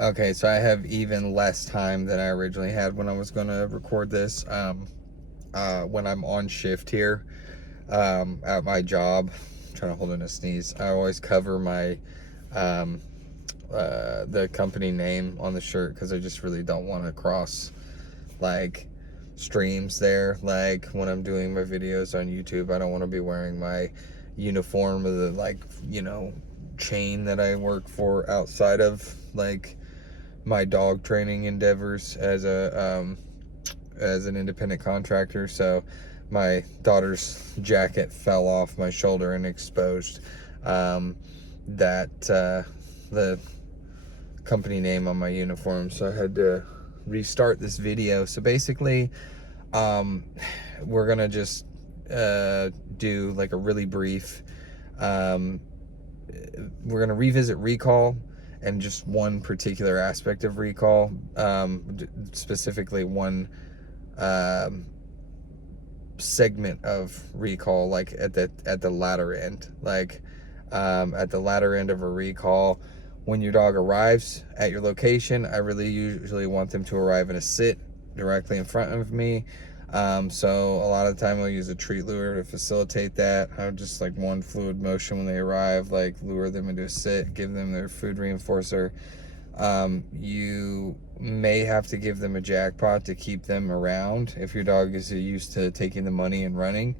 Okay, so I have even less time than I originally had when I was going to record this. When I'm on shift here at my job, I'm trying to hold in a sneeze. I always cover my um, the company name on the shirt because I just really don't want to cross like streams there. Like when I'm doing my videos on YouTube, I don't want to be wearing my uniform or the chain that I work for outside of like my dog training endeavors as an independent contractor. So my daughter's jacket fell off my shoulder and exposed the company name on my uniform. So I had to restart this video. So basically, um, we're gonna just do like a really brief. Um, we're gonna revisit recall and just one particular aspect of recall, specifically one um, segment of recall, like at the latter end, like at the latter end of a recall. When your dog arrives at your location, I really usually want them to arrive in a sit directly in front of me. So a lot of the time I'll use a treat lure to facilitate that. I'll just like one fluid motion when they arrive, like lure them into a sit, give them their food reinforcer. You may have to give them a jackpot to keep them around if your dog is used to taking the money and running.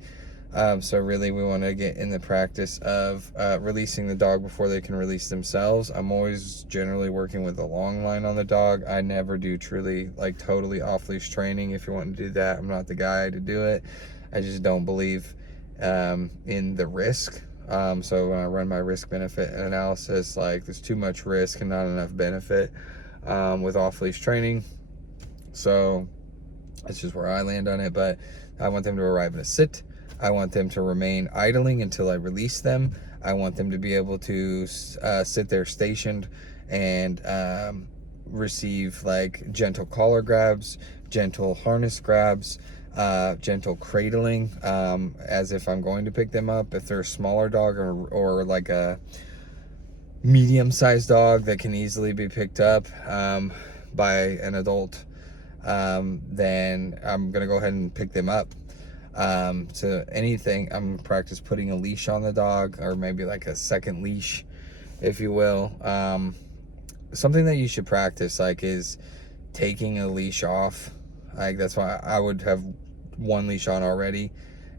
So really we want to get in the practice of releasing the dog before they can release themselves. I'm always generally working with a long line on the dog. I never do truly like totally off-leash training. If you want to do that, I'm not the guy to do it. I just don't believe in the risk. So when I run my risk benefit analysis, like there's too much risk and not enough benefit with off-leash training. So that's just where I land on it. But I want them to arrive in a sit. I want them to remain idling until I release them. I want them to be able to sit there stationed and receive like gentle collar grabs, gentle harness grabs, gentle cradling, as if I'm going to pick them up. If they're a smaller dog or like a medium-sized dog that can easily be picked up by an adult, then I'm gonna go ahead and pick them up. So anything, I'm gonna practice putting a leash on the dog, or maybe like a second leash, if you will. Something that you should practice like is taking a leash off. Like that's why I would have one leash on already,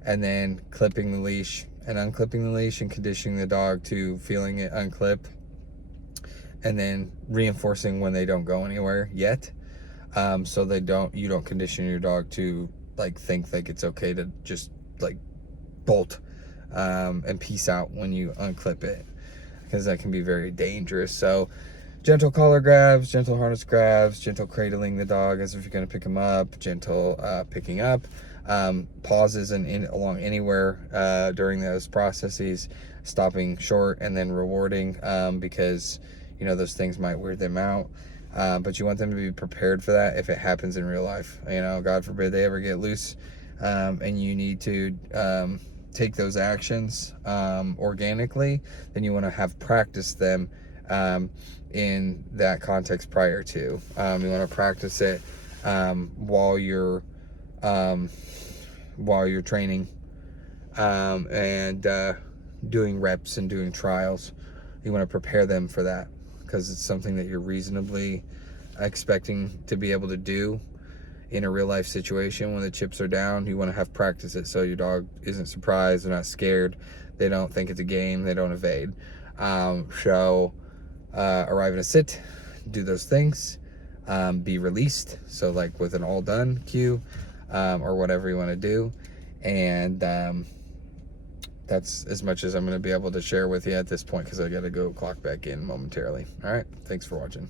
and then clipping the leash and unclipping the leash and conditioning the dog to feeling it unclip, and then reinforcing when they don't go anywhere yet. So you don't condition your dog to like think like it's okay to just like bolt and peace out when you unclip it, because that can be very dangerous. So gentle collar grabs, gentle harness grabs, gentle cradling the dog as if you're going to pick him up, gentle picking up, pauses and along anywhere during those processes, stopping short and then rewarding, because those things might weird them out. But you want them to be prepared for that if it happens in real life. God forbid they ever get loose, and you need to take those actions organically, then you want to have practiced them in that context prior to. You want to practice it while you're training and doing reps and doing trials. You want to prepare them for that, because it's something that you're reasonably expecting to be able to do in a real life situation. When the chips are down, you want to have practice it so your dog isn't surprised, they're not scared, they don't think it's a game, they don't evade. Arrive in a sit, do those things, be released, so like with an all done cue, or whatever you want to do. And that's as much as I'm going to be able to share with you at this point, because I got to go clock back in momentarily. All right, thanks for watching.